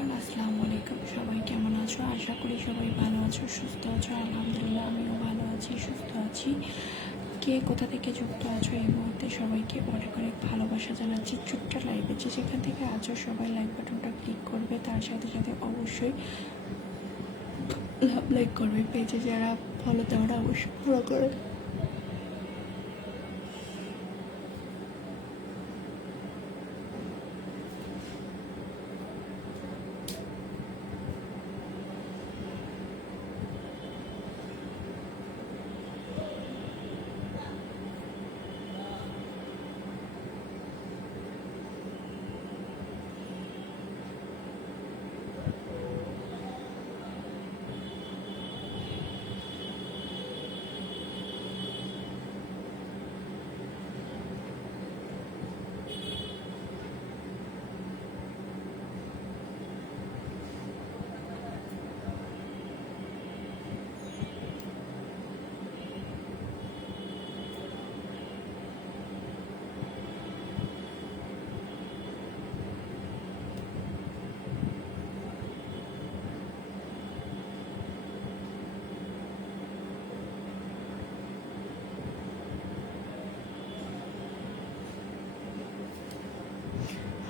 এভরিওয়ান, আসসালামু আলাইকুম। সবাই কেমন আছো? আশা করি সবাই ভালো আছো, সুস্থ আছো। আলহামদুলিল্লাহ আমিও ভালো আছি, সুস্থ আছি। কে কোথা থেকে যুক্ত আছো এই মুহূর্তে সবাইকে অনেক অনেক ভালোবাসা জানাচ্ছি। ছোট্ট লাইভে যে যেখান থেকে আছো সবাই লাইক বাটনটা ক্লিক করবে, তার সাথে সাথে অবশ্যই লাইক করবে। পেজে যারা ফলো দেওয়ারা অবশ্যই ফলো করে।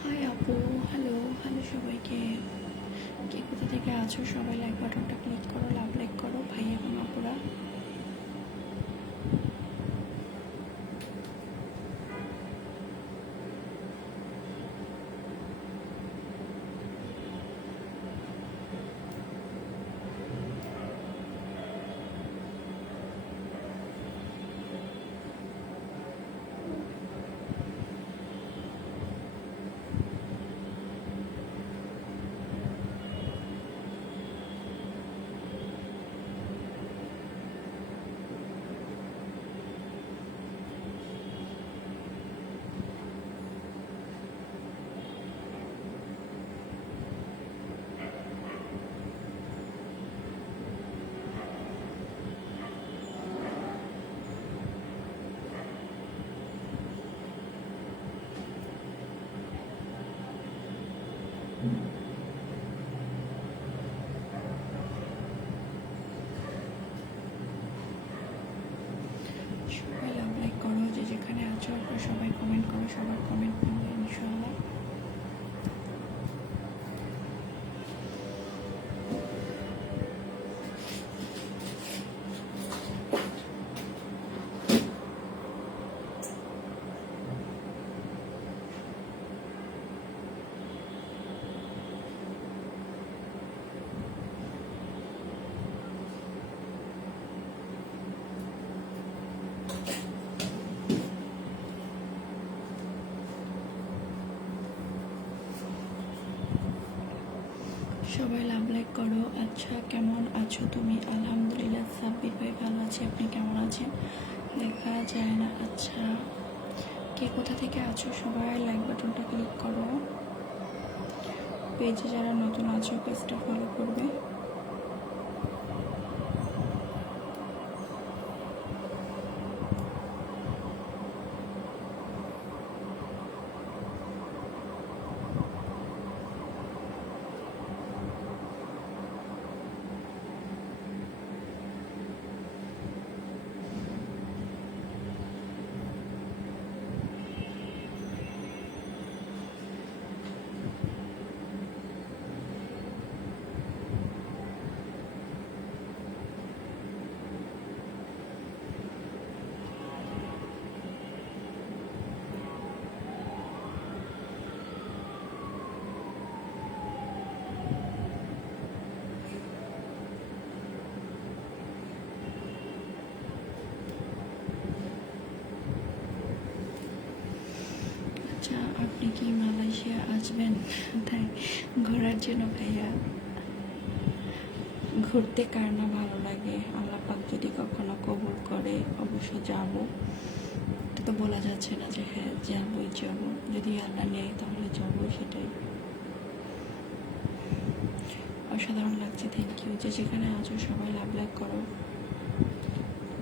হাই আপু, হ্যালো হ্যালো সবাইকে। কে কোথা থেকে আছো সবাই লাইক বাটনটা ক্লিক করো, লাইক করো ভাই এবং আপুরা। সবাই লাইক করো, যে যেখানে আছো আপনারা সবাই কমেন্ট করো, সবার কমেন্ট পাবো ইনশাআল্লাহ। সবাই লাইক করো। আচ্ছা, কেমন আছো তুমি? আলহামদুলিল্লাহ সাব্বির ভাই ভালো আছি, আপনি কেমন আছেন? দেখা যায় না। আচ্ছা, কে কোথা থেকে আছো সবাই লাইক বাটনটা ক্লিক করো। পেজে যারা নতুন আছো পেজটা ফলো করবে। আচ্ছা, আপনি কি মালয়েশিয়া আসবেন তাই ঘোরার জন্য? ভাইয়া, ঘুরতে কার না ভালো লাগে? আল্লাহ পাক যদি কখনো কবুল করে অবশ্য যাব। এটা তো বলা যাচ্ছে না যে হ্যাঁ যাবই যাবো, যদি আল্লাহ নেয় তাহলে যাবো, সেটাই। অসাধারণ লাগছে, থ্যাংক ইউ। যে যেখানে আছো সবাই লাইক করো,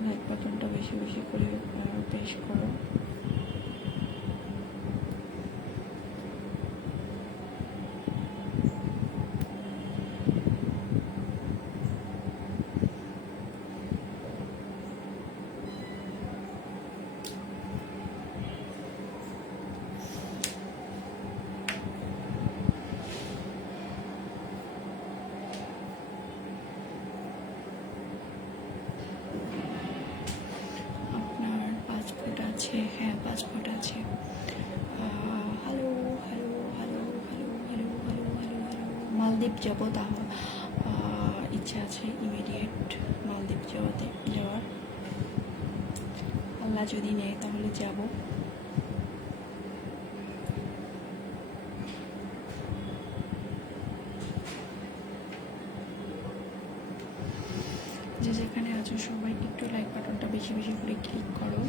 লাইক বাটনটা বেশি বেশি করে প্রেস করো। আছে, হ্যাঁ পাসপোর্ট আছে। Hello hello hello hello hello hello hello hello মালদ্বীপ যাবো, তাহলে ইচ্ছা আছে ইমিডিয়েট মালদ্বীপ যাওয়ার। আল্লাহ যদি নেয় তাহলে যাব। যে যেখানে আছো সবাই একটু লাইক বাটনটা বেশি বেশি করে ক্লিক করো।